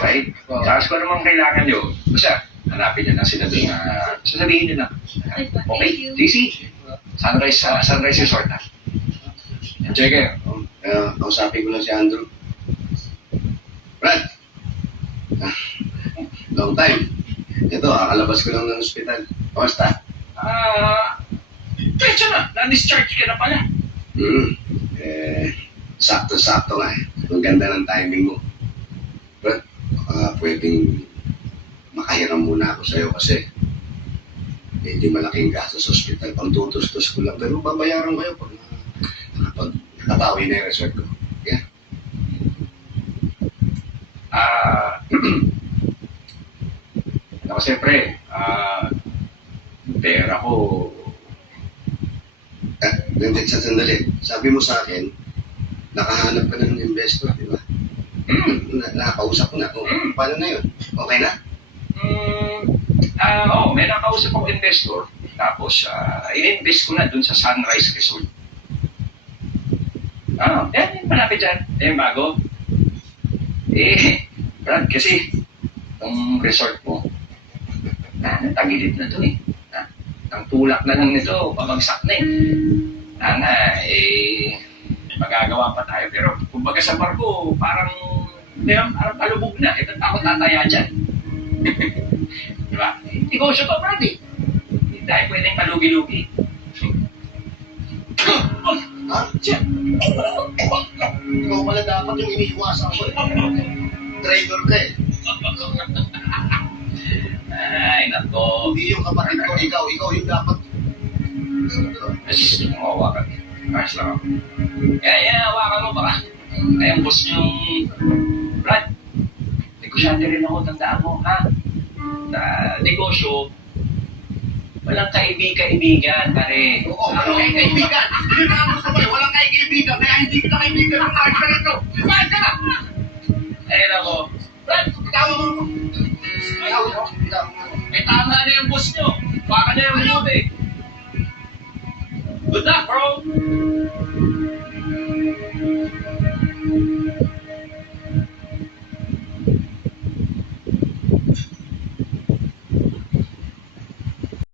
Right? Oo. Tapos kung ano mang kailangan nyo, basta, hanapin nyo lang sila doon na sasabihin nyo lang. Okay? JC, Sunrise Resort ha. Enjoy kayo. Kausapin ko lang si Andrew. Brad! Ah, long time. Ito, kakalabas ko lang ng ospital. Kamusta? Medyo na-discharge ka na pala. Sakto-sakto nga eh. Ang ganda ng timing mo. Brad, pwedeng makahiram muna ako sa'yo kasi hindi malaking gastos sa ospital. Pang tutustos ko lang. Pero babayaran ko yun pag nakabawi na yung resort ko. Yeah. Ako siyempre, pera ko. Sandali. Sabi mo sa akin, nakahanap ka na ng investor, di ba? Nakausap ko na. Paano na yun? Okay na? May nakausap ako investor. Tapos, in-invest ko na dun sa Sunrise Resort. Yan, malapit dyan. Yan, bago. Brad, kasi, itong resort mo, natagilid na dun eh. Ang tulak na lang nito, pabagsak na magagawa pa tayo. Pero, kumbaga sa barko, parang palubog na. Ito ako tataya dyan. Diba? Negosyo to, Brad eh. Hindi tayo pwedeng palugi-lugi. Diyan. Ikaw pala dapat yung iniiwasan ko eh. Traitor ka eh. Ay, nako. Hindi yung kapatid ko, ikaw yung dapat. Mas, hawakan. Ayos lang ako. Kaya, hawakan mo baka. Kaya ang boss niyong, Brad, negosyante rin ako, tandaan mo, ha? Sa negosyo, walang kaibigan, pare. Oo, walang kaibigan. Hindi na gusto ko eh, walang kaibigan. Kaya hindi kita kaibigan ng mga ganito. Bakit ka na? Ayun ako. Brad, Ikaw mo. may tama na yung boss niyo. Baka na yung lubi. Good luck, bro.